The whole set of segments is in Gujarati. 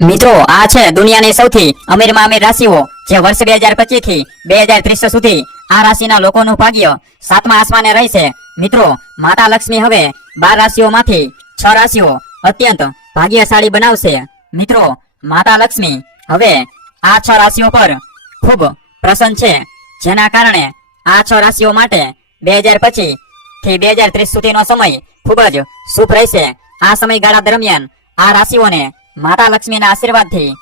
મિત્રો આ છે દુનિયાની સૌથી અમીરમાં અમીર રાશિઓ જે વર્ષ 2025 થી 2030 સુધી આ રાશિના લોકોનું ભાગ્ય સાતમા આસમાને રહેશે। મિત્રો માતા લક્ષ્મી હવે 12 રાશિઓમાંથી 6 રાશિઓ અત્યંત ભાગ્યશાળી બનાવશે। મિત્રો માતા લક્ષ્મી હવે આ 6 રાશિઓ પર ખૂબ પ્રસન્ન છે, જેના કારણે આ 6 રાશિઓ માટે 2025 થી 2030 સુધીનો સમય ખૂબ જ શુભ રહેશે। આ સમયગાળા દરમિયાન આ રાશિઓને માતા લક્ષ્મીના આશીર્વાદથી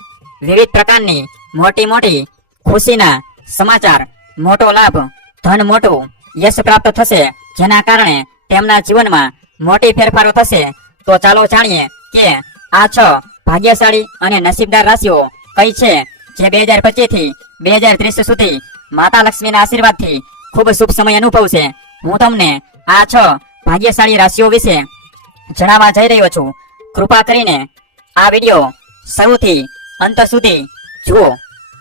વિવિધ પ્રકારની મોટી મોટી ખુશીના સમાચાર, મોટો લાભ, ધન મોટું, યશ પ્રાપ્ત થશે, જેના કારણે તેમના જીવનમાં મોટી ફેરફારો થશે। તો ચાલો જાણીએ કે આ 6 ભાગ્યશાળી અને નસીબદાર રાશિઓ કઈ છે જે 2025 થી 2030 સુધી માતા લક્ષ્મીના આશીર્વાદથી ખૂબ શુભ સમય અનુભવશે। હું તમને આ 6 ભાગ્યશાળી રાશિઓ વિશે જણાવવા જઈ રહ્યો છું। કૃપા કરીને આ વિડિયો શરૂથી અંત સુધી જુઓ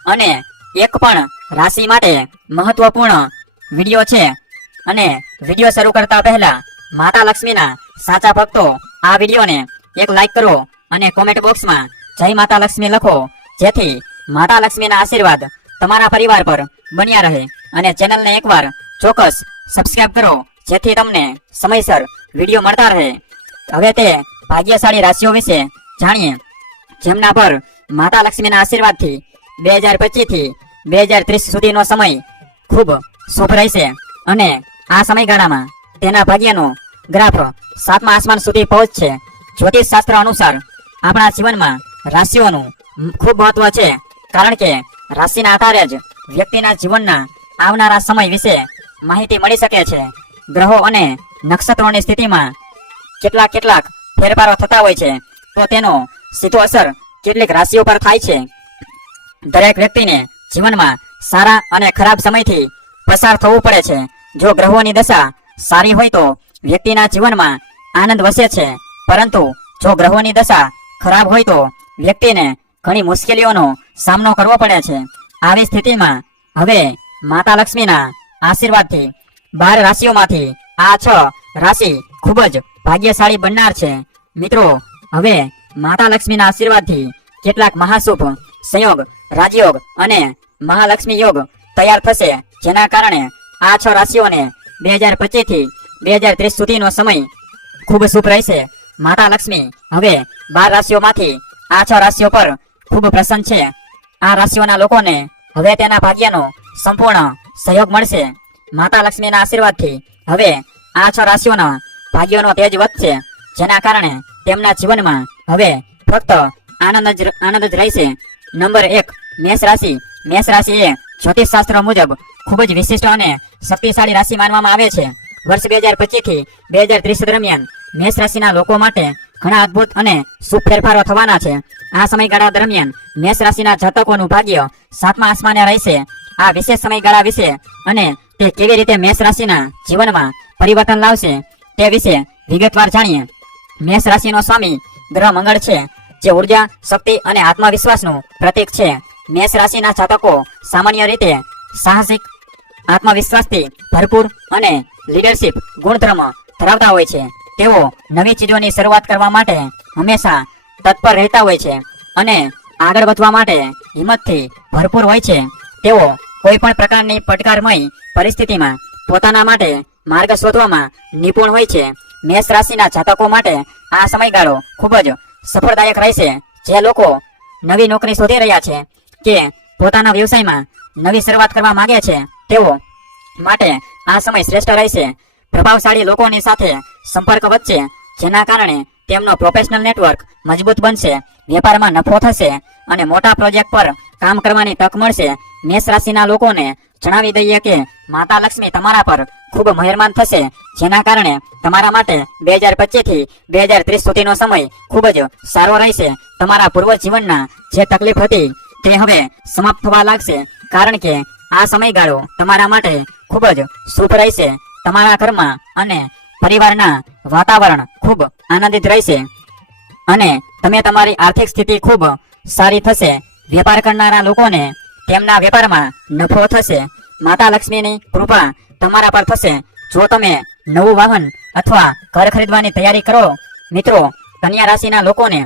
અને એક પણ રાશિ માટે મહત્વપૂર્ણ વિડિયો છે અને વિડિયો શરૂ કરતા પહેલા માતા લક્ષ્મીના સાચા ભક્તો આ વિડિયોને એક લાઈક કરો અને કોમેન્ટ બોક્સમાં જય માતા લક્ષ્મી લખો, જેથી માતા લક્ષ્મીના આશીર્વાદ તમારા પરિવાર પર બન્યા રહે, અને ચેનલને એકવાર ચોક્કસ સબસ્ક્રાઇબ કરો જેથી તમને સમયસર વિડિયો મળતા રહે। હવે તે ભાગ્યશાળી રાશિઓ વિશે જાણીએ જેમના પર માતા લક્ષ્મીના આશીર્વાદથી 2025 થી 2030 સુધીનો સમય ખૂબ શુભ રહેશે અને આ સમયગાળામાં તેના ભાગ્યનો ગ્રાફ સાતમા આસમાન સુધી પહોંચશે। જ્યોતિષ શાસ્ત્ર અનુસાર આપણા જીવનમાં રાશિઓનું ખૂબ મહત્વ છે, કારણ કે રાશિના આધારે જ વ્યક્તિના જીવનના આવનારા સમય વિશે માહિતી મળી શકે છે। ગ્રહો અને નક્ષત્રોની સ્થિતિમાં કેટલાક ફેરફારો થતા હોય છે, તો તેનો સીધો અસર કેટલીક રાશિઓ પર થાય છે। દરેક વ્યક્તિને જીવનમાં સારા અને ખરાબ સમયથી પસાર થવું પડે છે। જો ગ્રહોની દશા સારી હોય તો વ્યક્તિના જીવનમાં આનંદ વસે છે, પરંતુ જો ગ્રહોની દશા ખરાબ હોય તો વ્યક્તિને ઘણી મુશ્કેલીઓનો સામનો કરવો પડે છે। આવી સ્થિતિમાં હવે માતા લક્ષ્મીના આશીર્વાદથી 12 રાશિઓમાંથી આ 6 રાશિ ખૂબ જ ભાગ્યશાળી બનનાર છે। મિત્રો હવે માતા લક્ષ્મીના આશીર્વાદથી કેટલાક મહાશુભ સંયોગ, રાજયોગ અને મહાલક્ષ્મી યોગ તૈયાર થશે, જેના કારણે આ 6 રાશિઓને 2025 થી 2030 સુધીનો સમય ખૂબ શુભ રહેશે। માતા લક્ષ્મી હવે 12 રાશિઓમાંથી આ 6 રાશિઓ પર ખૂબ પ્રસન્ન છે। આ રાશિઓના લોકોને હવે તેના ભાગ્યનો સંપૂર્ણ સહયોગ મળશે। માતા લક્ષ્મીના આશીર્વાદથી હવે આ 6 રાશિઓના ભાગ્યોનો તેજ વધશે, જેના કારણે તેમના જીવનમાં હવે ફક્ત આનંદ જ રહેશે। નંબર 1, મેષ રાશિ। મેષ રાશિ એ જ્યોતિષ શાસ્ત્ર મુજબ ખૂબ જ વિશિષ્ટ અને શક્તિશાળી રાશિ માનવામાં આવે છે। વર્ષ 2025 થી 2030 દરમિયાન મેષ રાશિના લોકો માટે ઘણા અદ્ભુત અને શુભ ફેરફારો થવાના છે। આ સમયગાળા દરમિયાન મેષ રાશિના જાતકોનું ભાગ્ય સાતમા આસમાને રહેશે। આ વિશેષ સમયગાળા વિશે અને તે કેવી રીતે મેષ રાશિના જીવનમાં પરિવર્તન લાવશે તે વિશે વિગતવાર જાણીએ। મેષ રાશિનો સ્વામી ગ્રહ મંગળ છે, જે ઉર્જા, શક્તિ અને આત્મવિશ્વાસનું પ્રતીક છે। મેષ રાશિના જાતકો સામાન્ય રીતે સાહસિક, આત્મવિશ્વાસથી ભરપૂર અને લીડરશિપ ગુણધર્મ ધરાવતા હોય છે। તેઓ નવી ચીજોની શરૂઆત કરવા માટે હંમેશા તત્પર રહેતા હોય છે અને આગળ વધવા માટે હિંમતથી ભરપૂર હોય છે। તેઓ કોઈ પણ પ્રકારની પડકારમય પરિસ્થિતિમાં પોતાના માટે માર્ગ શોધવામાં નિપુણ હોય છે। મેષ રાશિના જાતકો માટે આ સમયગાળો ખૂબ જ સફળદાયક રહેશે। જે લોકો નવી નોકરી શોધી રહ્યા છે કે પોતાના વ્યવસાયમાં નવી શરૂઆત કરવા માંગે છે, તેઓ માટે આ સમય શ્રેષ્ઠ રહેશે। પ્રભાવશાળી લોકોની સાથે સંપર્ક વધશે, જેના કારણે તેમનો પ્રોફેશનલ નેટવર્ક મજબૂત બનશે। વેપારમાં નફો થશે અને મોટા પ્રોજેક્ટ પર કામ કરવાની તક મળશે। મેષ રાશિના લોકોને જણાવી દઈએ કે માતા લક્ષ્મી તમારા પર ખૂબ મહેરબાન થશે, જેના કારણે તમારા માટે 2025 થી 2030 સુધીનો સમય ખૂબ જ સારો રહેશે। તમારા પૂર્વ જીવનના જે તકલીફ હતી તે હવે સમાપ્ત થવા લાગશે, કારણ કે આ સમયગાળો તમારા માટે ખૂબ જ શુભ રહેશે। તમારા ઘરમાં અને પરિવારના વાતાવરણ ખૂબ આનંદિત રહેશે અને તમે તમારી આર્થિક સ્થિતિ ખૂબ સારી થશે। વેપાર કરનારા લોકોને તેમના વેપારમાં નફો થશે। માતા લક્ષ્મીની કૃપા તમારા પર થશે। જો તમે નવું વાહન અથવા ઘર ખરીદવાની તૈયારી કરો, મિત્રો કન્યા રાશિના લોકોને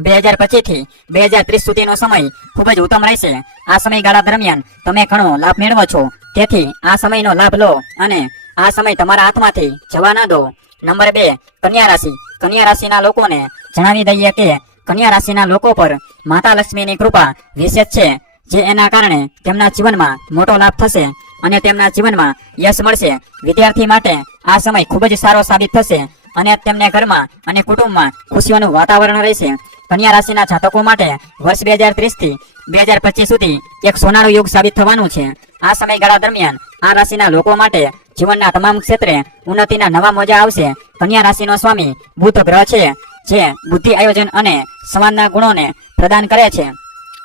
2025 થી 2030 સુધીનો સમય ખૂબ જ ઉત્તમ રહેશે. આ સમયગાળા દરમિયાન તમે ઘણો લાભ મેળવો છો, તેથી આ સમયનો લાભ લો અને આ સમય તમારા હાથમાંથી જવા ન દો. નંબર 2, કન્યા રાશિ. કન્યા રાશિના લોકોને જણાવી દઈએ કે કન્યા રાશિના લોકો પર માતા લક્ષ્મીની કૃપા વિશેષ છે, જે એના કારણે તેમના જીવનમાં મોટો લાભ થશે અને તેમના જીવનમાં યશ મળશે. વિદ્યાર્થી માટે આ સમય ખૂબ જ સારો સાબિત થશે અને તેમને ઘરમાં અને કુટુંબમાં ખુશીઓનું વાતાવરણ રહેશે. કન્યા રાશિના જાતકો માટે વર્ષ 2030 થી 2025 સુધી એક સોનાળુ યુગ સાબિત થવાનું છે. આ સમયગાળા દરમિયાન આ રાશિના લોકો માટે જીવનના તમામ ક્ષેત્રે ઉન્નતિના નવા મોજા આવશે. કન્યા રાશિનો સ્વામી બુધ ગ્રહ છે, જે બુદ્ધિ, આયોજન અને સંવાદના ગુણોને પ્રદાન કરે છે.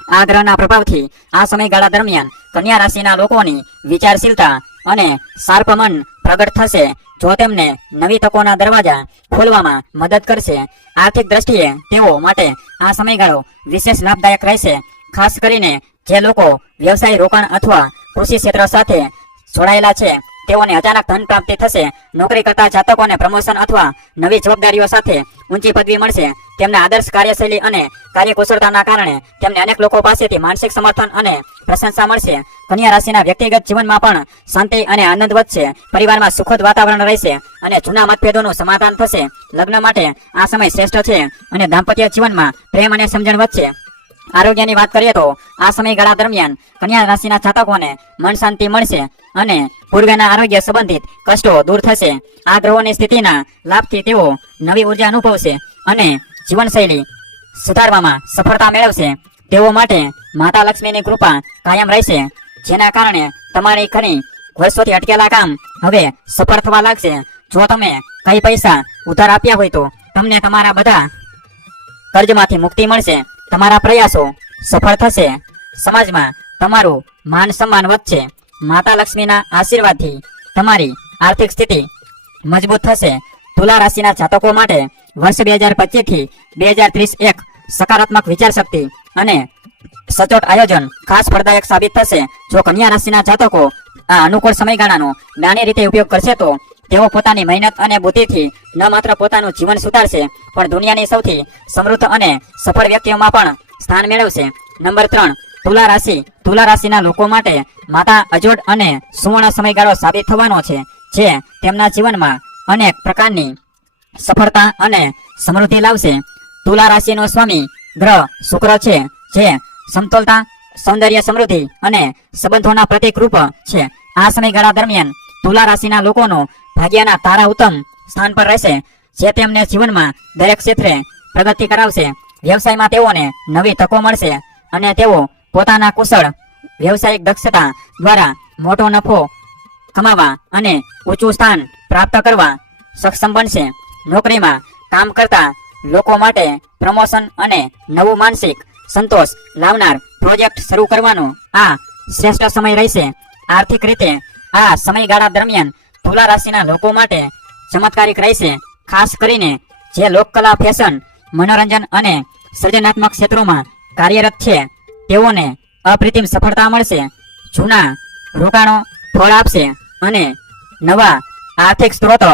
આ ગ્રહના પ્રભાવથી આ સમયગાળા દરમિયાન કન્યા રાશિના લોકોની વિચારશીલતા અને શાર્પ મન પ્રગટ થશે, જો તેમને નવી તકોના દરવાજા ખોલવામાં મદદ કરશે. આર્થિક દ્રષ્ટિએ તેઓ માટે આ સમયગાળો વિશેષ લાભદાયક રહેશે. ખાસ કરીને જે લોકો વ્યવસાય, રોકાણ અથવા કૃષિ ક્ષેત્ર સાથે જોડાયેલા છે તેઓને અચાનક ધન પ્રાપ્તિ થશે. નોકરી કરતા જાતકોને પ્રમોશન અથવા નવી જવાબદારીઓ સાથે ઊંચી પદવી મળશે. તેમના આદર્શ કાર્યશૈલી અને કાર્યકુશળતાના કારણે તેમને અનેક લોકો પાસેથી માનસિક સમર્થન અને પ્રશંસા મળશે. કન્યા રાશિના વ્યક્તિગત જીવનમાં પણ શાંતિ અને આનંદ વધશે. પરિવારમાં સુખદ વાતાવરણ રહેશે અને જૂના મતભેદોનું સમાધાન થશે. લગ્ન માટે આ સમય શ્રેષ્ઠ છે અને દાંપત્ય જીવનમાં પ્રેમ અને સમજણ વધશે. આરોગ્યની વાત કરીએ તો આ સમયગાળા દરમિયાન કન્યા રાશિના જાતકોને મન શાંતિ મળશે અને પૂર્વના આરોગ્ય સંબંધિત કષ્ટો દૂર થશે. આ ગ્રહોની સ્થિતિના લાભથી તેઓ નવી ઉર્જા અનુભવશે અને જીવનશૈલી સુધારવામાં સફળતા મેળવશે. તેઓ માટે માતા લક્ષ્મીની કૃપા કાયમ રહેશે, જેના કારણે તમારી ઘણી વર્ષોથી અટકેલા કામ હવે સફળ થવા લાગશે. જો તમે કઈ પૈસા ઉધાર આપ્યા હોય તો તમને તમારા બધા કર્જમાંથી મુક્તિ મળશે. તમારા પ્રયાસો સફળ થશે. સમાજમાં તમારું માન સન્માન વધશે. માતા લક્ષ્મીના આશીર્વાદથી તમારી આર્થિક સ્થિતિ મજબૂત થશે. તુલા રાશિના જાતકો માટે વર્ષ 2025 થી 2030 એક સકારાત્મક વિચારશક્તિ અને સચોટ આયોજન ખાસ ફળદાયક સાબિત થશે. જો કન્યા રાશિના જાતકો આ અનુકૂળ સમયગાળાનો જ્ઞાની રીતે ઉપયોગ કરશે તો તેઓ પોતાની મહેનત અને બુદ્ધિથી ન માત્ર પોતાનું જીવન સુધારશે, પણ દુનિયાની સૌથી સમૃદ્ધ અને સફળ વ્યક્તિઓમાં પણ સ્થાન મેળવશે. નંબર 3, તુલા રાશિ. તુલા રાશિના લોકો માટે માતા અજોડ અને સુવર્ણ સમયગાળો સાબિત થવાનો છે, જે તેમના જીવનમાં અનેક પ્રકારની સફળતા અને સમૃદ્ધિ લાવશે. તુલા રાશિનો સ્વામી ગ્રહ શુક્ર છે, જે સમતોલતા, સૌંદર્ય, સમૃદ્ધિ અને સંબંધોના પ્રતીક રૂપ છે. આ સમયગાળા દરમિયાન તુલા રાશિના લોકોનો ભાગ્યના તારા ઉત્તમ સ્થાન પર રહેશે, જે તેમને જીવનમાં દરેક ક્ષેત્રે પ્રગતિ કરાવશે. વ્યવસાયમાં તેઓને નવી તકો મળશે અને તેઓ પોતાના કુશળ વ્યવસાયિક દક્ષતા દ્વારા મોટો નફો કમાવા અને ઊંચું સ્થાન પ્રાપ્ત કરવા સક્ષમ બનશે. નોકરીમાં કામ કરતા લોકો માટે પ્રમોશન અને નવું માનસિક સંતોષ લાવનાર પ્રોજેક્ટ શરૂ કરવાનો આ શ્રેષ્ઠ સમય રહેશે. આર્થિક રીતે આ સમયગાળા દરમિયાન તુલા રાશિના લોકો માટે ચમત્કારિક રહેશે. ખાસ કરીને જે લોકકલા, ફેશન, મનોરંજન અને સર્જનાત્મક ક્ષેત્રોમાં કાર્યરત છે તેઓને અપ્રતિમ સફળતા મળશે. જૂના રોકાણો ફળ આપશે અને નવા આર્થિક સ્ત્રોતો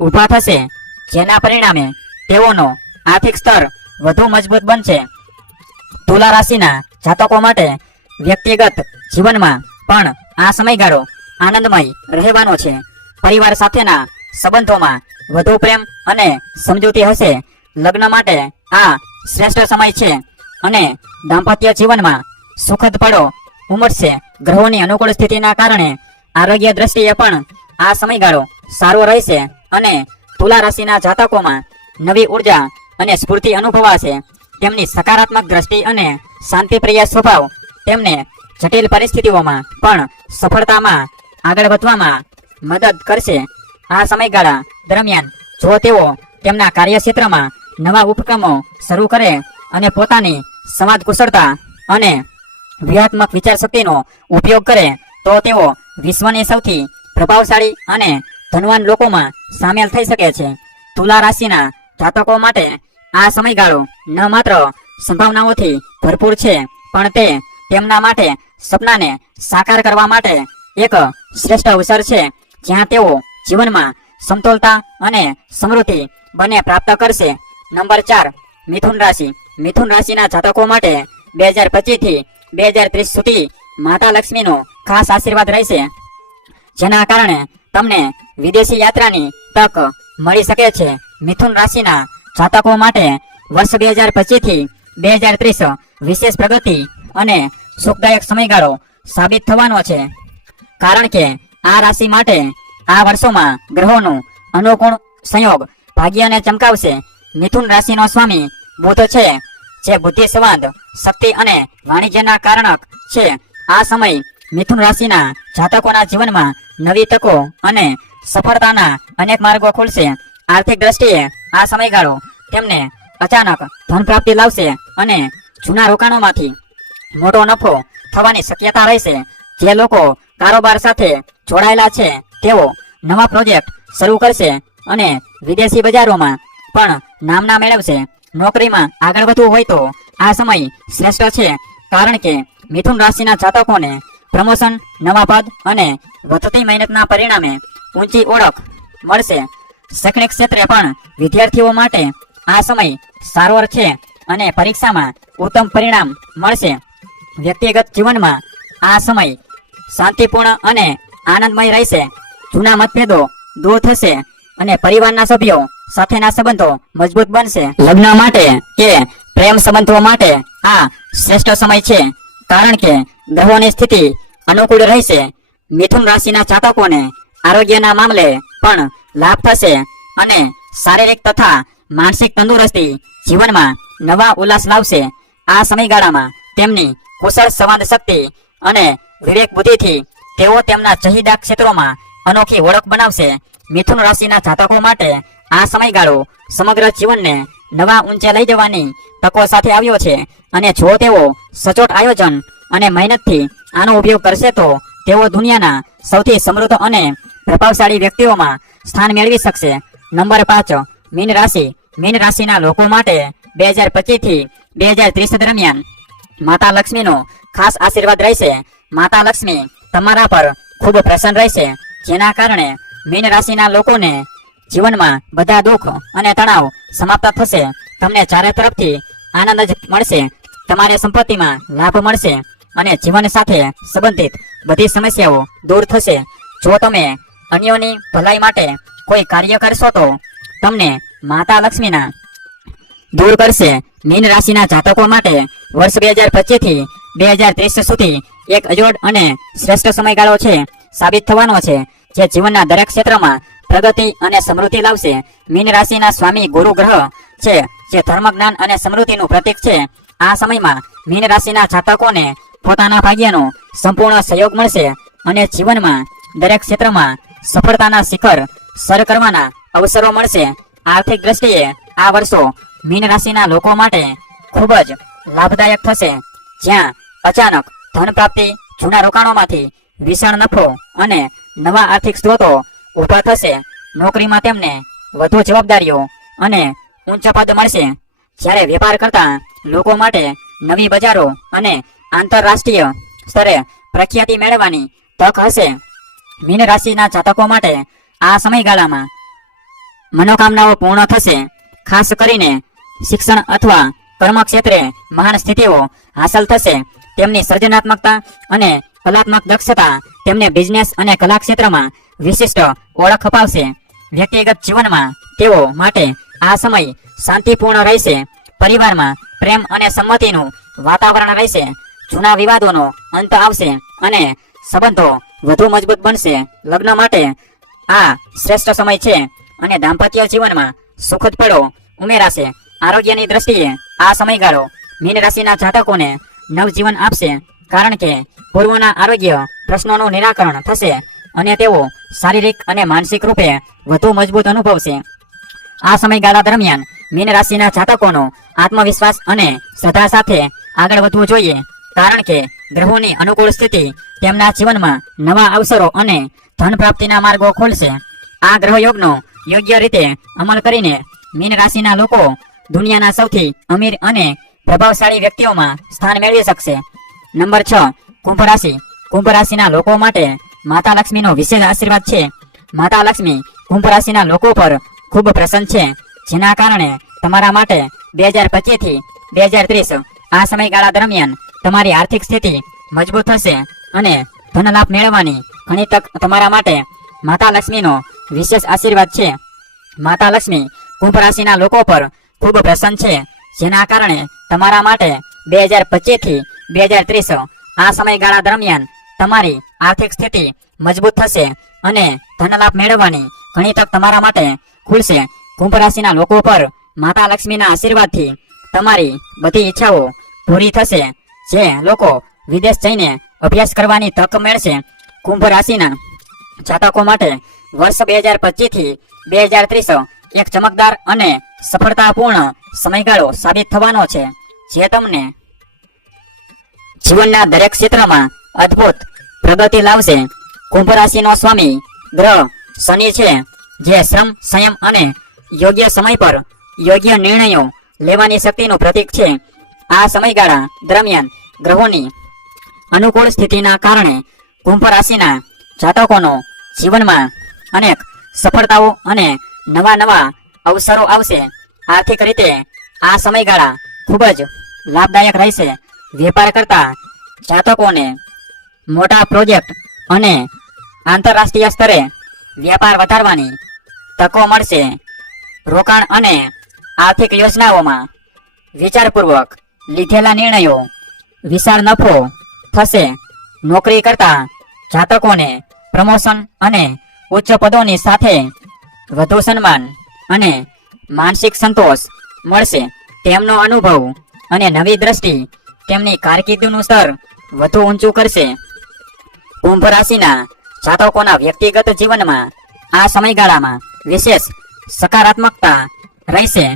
ઊભા થશે, જેના પરિણામે તેઓનો આર્થિક સ્તર વધુ મજબૂત બનશે. તુલા રાશિના જાતકો માટે વ્યક્તિગત જીવનમાં પણ આ સમયગાળો આનંદમય રહેવાનો છે. પરિવાર સાથેના સંબંધોમાં વધુ પ્રેમ અને સમજૂતી હશે. લગ્ન માટે આ શ્રેષ્ઠ સમય છે અને દાંપત્ય જીવનમાં સુખદ પળો ઉમટશે. ગ્રહોની અનુકૂળ સ્થિતિના કારણે આરોગ્ય દ્રષ્ટિએ પણ આ સમયગાળો સારો રહેશે અને તુલા રાશિના જાતકોમાં નવી ઉર્જા અને સ્ફૂર્તિ અનુભવાશે. તેમની સકારાત્મક દ્રષ્ટિ અને શાંતિપ્રિય સ્વભાવ તેમને જટિલ પરિસ્થિતિઓમાં પણ સફળતામાં આગળ વધવામાં મદદ કરશે. આ સમયગાળા દરમિયાન જો તેઓ તેમના કાર્યક્ષેત્રમાં નવા ઉપક્રમો શરૂ કરે અને પોતાની સંવાદ કુશળતા અને વ્યૂહાત્મક વિચારશક્તિનો ઉપયોગ કરે તો તેઓ વિશ્વની સૌથી પ્રભાવશાળી અને ધનવાન લોકોમાં સામેલ થઈ શકે છે. તુલા રાશિના જાતકો માટે આ સમયગાળો ન માત્ર સંભાવનાઓથી ભરપૂર છે, પણ તે તેમના માટે સપનાને સાકાર કરવા માટે એક શ્રેષ્ઠ અવસર છે, જ્યાં તેઓ જીવનમાં સમતોલતા અને સમૃદ્ધિ બંને પ્રાપ્ત કરશે. નંબર 4, મિથુન રાશિ. મિથુન રાશિના જાતકો માટે 2025 થી 2030 સુધી માતા લક્ષ્મીનો ખાસ આશીર્વાદ રહેશે, જેના કારણે તમને વિદેશી યાત્રાની તક મળી શકે છે. મિથુન રાશિના જાતકો માટે વર્ષ 2025 થી 2030 વિશેષ પ્રગતિ અને સુખદાયક સમયગાળો સાબિત થવાનો છે, કારણ કે આ રાશિ માટે આ વર્ષોમાં ગ્રહોનું અનુકૂળ સંયોગ ભાગ્યને ચમકાવશે. મિથુન રાશિનો સ્વામી બુધ છે, જે બુદ્ધિ, સંવાદ, શક્તિ અને વાણિજ્યના કારણક છે. આ સમય મિથુન રાશિના જાતકોના જીવનમાં નવી તકો અને સફળતાના અનેક માર્ગો ખુલશે. આર્થિક દ્રષ્ટિએ આ સમયગાળો તેમને અચાનક ધન પ્રાપ્તિ લાવશે અને જૂના રોકાણોમાંથી મોટો નફો થવાની શક્યતા રહેશે. જે લોકો કારોબાર સાથે જોડાયેલા છે તેઓ નવા પ્રોજેક્ટ શરૂ કરશે અને વિદેશી બજારોમાં પણ નામના મેળવશે. નોકરીમાં આગળ વધવું હોય તો આ સમય શ્રેષ્ઠ છે, કારણ કે મિથુન રાશિના જાતકોને પ્રમોશન, નવા પદ અને વધતી મહેનતના પરિણામે ઊંચી ઓળખ મળશે. શૈક્ષણિક ક્ષેત્રે પણ વિદ્યાર્થીઓ માટે આ સમય સારો છે અને પરીક્ષામાં ઉત્તમ પરિણામ મળશે. વ્યક્તિગત જીવનમાં આ સમય શાંતિપૂર્ણ અને આનંદમય રહેશે. જૂના મતભેદો દૂર થશે અને પરિવારના સભ્યો સાથેના સંબંધો મજબૂત બનશે. લગ્ન માટે કે પ્રેમ સંબંધો માટે આ શ્રેષ્ઠ સમય છે, કારણ કે ગ્રહોની સ્થિતિ અનુકૂળ રહેશે. મિથુન રાશિના જાતકોને આરોગ્યના મામલે પણ લાભ થશે અને શારીરિક તથા માનસિક તંદુરસ્તી જીવનમાં નવા ઉલ્લાસ લાવશે. આ સમયગાળામાં તેમની કુશળ સંવાદ શક્તિ અને વિવેક બુદ્ધિથી તેઓ તેમના ચાહિદા ક્ષેત્રોમાં અનોખી ઓળખ બનાવશે. મિથુન રાશિના જાતકો માટે આ સમયગાળો સમગ્ર જીવનને નવા ઊંચે લઈ જવાની તકો સાથે આવ્યો છે, અને જો તેઓ સચોટ આયોજન અને મહેનતથી આનો ઉપયોગ કરશે તો તેઓ દુનિયાના સૌથી સમૃદ્ધ અને પ્રભાવશાળી વ્યક્તિઓમાં સ્થાન મેળવી શકશે. નંબર 5, મીન રાશિ. મીન રાશિના લોકો માટે 2025 થી 2030 દરમિયાન માતા લક્ષ્મીનો ખાસ આશીર્વાદ રહેશે. માતા લક્ષ્મી તમારા પર ખૂબ પ્રસન્ન રહેશે, જેના કારણે મીન રાશિના લોકોને જીવનમાં બધા દુઃખ અને તણાવ સમાપ્ત થશે. તમને ચારે તરફથી આનંદ જ મળશે. તમારી સંપત્તિમાં લાભ મળશે અને જીવન સાથે સંબંધિત બધી સમસ્યાઓ દૂર થશે. જો તમે અન્યોની ભલાઈ માટે કોઈ કાર્ય કરશો તો તમને માતા લક્ષ્મીના દૂર કરશે. મીન રાશિના જાતકો માટે વર્ષ 2025 થી 2030 સુધી એક અજોડ અને શ્રેષ્ઠ સમયગાળો છે સાબિત થવાનો છે, જે જીવનના દરેક ક્ષેત્રમાં પ્રગતિ અને સમૃદ્ધિ લાવશે. મીન રાશિના સ્વામી ગુરુ ગ્રહ છે, જે ધર્મ, જ્ઞાન અને સમૃદ્ધિનું પ્રતીક છે. આ સમયમાં મીન રાશિના જાતકોને પોતાના ભાગ્યનો સંપૂર્ણ સહયોગ મળશે અને જીવનમાં દરેક ક્ષેત્રમાં સફળતાના શિખર સર કરવાના અવસરો મળશે. આર્થિક દ્રષ્ટિએ આ વર્ષો મીન રાશિના લોકો માટે ખૂબ જ લાભદાયક થશે, જ્યાં અચાનક ધન પ્રાપ્તિ, જૂના રોકાણોમાંથી વિશાળ નફો અને નવા આર્થિક સ્ત્રોતો ઊભા થશે. નોકરીમાં તેમને વધુ જવાબદારીઓ અને ઊંચા પદ મળશે, જ્યારે વેપાર કરતા લોકો માટે નવી બજારો અને આંતરરાષ્ટ્રીય સ્તરે પ્રખ્યાતિ મેળવવાની તક હશે. મીન રાશિના જાતકો માટે આ સમયગાળામાં મનોકામનાઓ પૂર્ણ થશે. ખાસ કરીને શિક્ષણ અથવા કર્મ ક્ષેત્રે મહાન સ્થિતિઓ હાંસલ થશે. તેમની સર્જનાત્મકતા અને કલાત્મક દક્ષતા તેમને બિઝનેસ અને કલા ક્ષેત્રમાં વિશિષ્ટ ઓળખ અપાવશે. વ્યક્તિગત જીવનમાં તેઓ માટે આ સમય શાંતિપૂર્ણ રહેશે. પરિવારમાં પ્રેમ અને સંમતિનું વાતાવરણ રહેશે. જૂના વિવાદોનો અંત આવશે અને સંબંધો વધુ મજબૂત બનશે. લગ્ન માટે આ શ્રેષ્ઠ સમય છે અને દાંપત્ય જીવનમાં સુખદ પળો ઉમેરાશે. આરોગ્યની દ્રષ્ટિએ આ સમયગાળો મીન રાશિના જાતકોને નવજીવન આપશે, કારણ કે પૂર્વના આરોગ્ય પ્રશ્નોનું નિરાકરણ થશે અને તેઓ શારીરિક અને માનસિક રૂપે વધુ મજબૂત અનુભવશે. આ સમયગાળા દરમિયાન મીન રાશિના જાતકોનો આત્મવિશ્વાસ અને શ્રદ્ધા સાથે આગળ વધવું જોઈએ, કારણ કે ગ્રહોની અનુકૂળ સ્થિતિ તેમના જીવનમાં નવા અવસરો અને ધન પ્રાપ્તિના માર્ગો ખોલશે. આ ગ્રહયોગનો યોગ્ય રીતે અમલ કરીને મીન રાશિના લોકો દુનિયાના સૌથી અમીર અને પ્રભાવશાળી વ્યક્તિઓમાં સ્થાન મેળવી શકશે. નંબર 6, કુંભ રાશિ. કુંભ રાશિના લોકો માટે માતા લક્ષ્મીનો વિશેષ આશીર્વાદ છે. માતા લક્ષ્મી કુંભ રાશિના લોકો પર ખૂબ પ્રસન્ન છે જેના કારણે તમારા માટે 2025 થી 2030 આ સમયગાળા દરમિયાન તમારી આર્થિક સ્થિતિ મજબૂત થશે અને ધન લાભ મેળવવાની ઘણી તક તમારા માટે માતા લક્ષ્મીનો વિશેષ આશીર્વાદ છે. માતા લક્ષ્મી કુંભ રાશિના લોકો પર ખૂબ પ્રસન્ન છે, જેના કારણે તમારા માટે 2025 થી 2030 આ સમયગાળા દરમિયાન તમારી આર્થિક સ્થિતિ મજબૂત થશે અને ધન લાભ મેળવવાની ઘણી તક તમારા માટે ખુલશે. કુંભ રાશિના લોકો પર માતા લક્ષ્મીના આશીર્વાદથી તમારી બધી ઈચ્છાઓ પૂરી થશે. જે લોકો વિદેશ જઈને અભ્યાસ કરવાની તક મેળશે, કુંભ રાશિના જાતકો માટે વર્ષ 2025 થી 2030 એક ચમકદાર અને સફળતાપૂર્ણ સમયગાળો સાબિત થવાનો છે, જે તમને જીવનના દરેક ક્ષેત્રમાં અદ્ભુત પ્રગતિ લાવશે. કુંભ રાશિનો સ્વામી ગ્રહ શનિ છે, જે શ્રમ, સંયમ અને યોગ્ય સમય પર યોગ્ય નિર્ણયો લેવાની શક્તિનું પ્રતીક છે. આ સમયગાળા દરમિયાન ગ્રહોની અનુકૂળ સ્થિતિના કારણે કુંભ રાશિના જાતકોનો જીવનમાં અનેક સફળતાઓ અને નવા અવસરો આવશે. આર્થિક રીતે આ સમયગાળા ખૂબ જ લાભદાયક રહેશે. વેપાર કરતા જાતકોને મોટા પ્રોજેક્ટ અને આંતરરાષ્ટ્રીય સ્તરે વ્યાપાર વધારવાની તકો મળશે. રોકાણ અને આર્થિક યોજનાઓમાં વિચારપૂર્વક લીધેલા નિર્ણયો વિશાળ નફો થશે. નોકરી કરતા જાતકોને પ્રમોશન અને ઉચ્ચ પદોની સાથે વધુ સન્માન અને માનસિક સંતોષ મળશે. તેમનો અનુભવ અને નવી દ્રષ્ટિ તેમની કારકિર્દીનું સ્તર વધુ ઊંચું કરશે. કુંભ રાશિના જાતકોના વ્યક્તિગત જીવનમાં આ સમયગાળામાં વિશેષ સકારાત્મકતા રહેશે.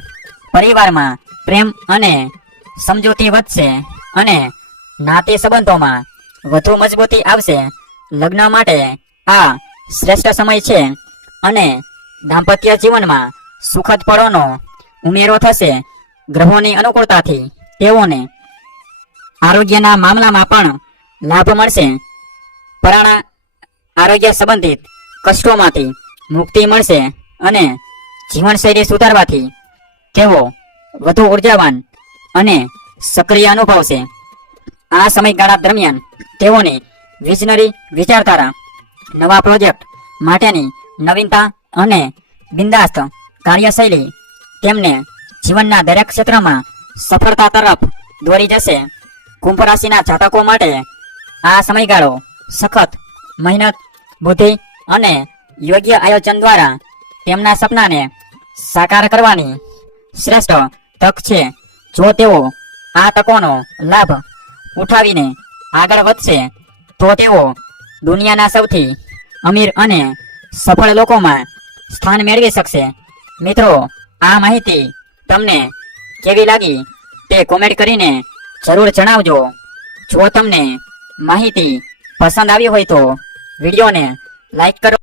પરિવારમાં પ્રેમ અને સમજૂતી વધશે અને નાતી સંબંધોમાં વધુ મજબૂતી આવશે. લગ્ન માટે આ શ્રેષ્ઠ સમય છે અને દાંપત્ય જીવનમાં સુખદ પળોનો ઉમેરો થશે. ગ્રહોની અનુકૂળતાથી તેઓને આરોગ્યના મામલામાં પણ લાભ મળશે. પરાણા આરોગ્ય સંબંધિત કષ્ટોમાંથી મુક્તિ મળશે અને જીવનશૈલી સુધારવાથી તેઓ વધુ ઉર્જાવાન અને સક્રિય અનુભવશે. આ સમયગાળા દરમિયાન તેઓની વિઝનરી વિચારધારા, નવા પ્રોજેક્ટ માટેની નવીનતા અને બિંદાસ્ત કાર્યશૈલી તેમને જીવનના દરેક ક્ષેત્રમાં સફળતા તરફ દોરી જશે. કુંભ રાશિના જાતકો માટે આ સમયગાળો સખત મહેનત, બુદ્ધિ અને યોગ્ય આયોજન દ્વારા તેમના સપનાને સાકાર કરવાની શ્રેષ્ઠ તક છે. જો તેઓ આ તકોનો લાભ ઉઠાવીને આગળ વધશે તો તેઓ દુનિયાના સૌથી અમીર અને સફળ લોકોમાં સ્થાન મેળવી શકશે. મિત્રો, આ માહિતી તમને કેવી લાગી તે કોમેન્ટ કરીને જરૂર જણાવજો. જો તમને માહિતી પસંદ આવી હોય તો વિડીયોને લાઈક કરો.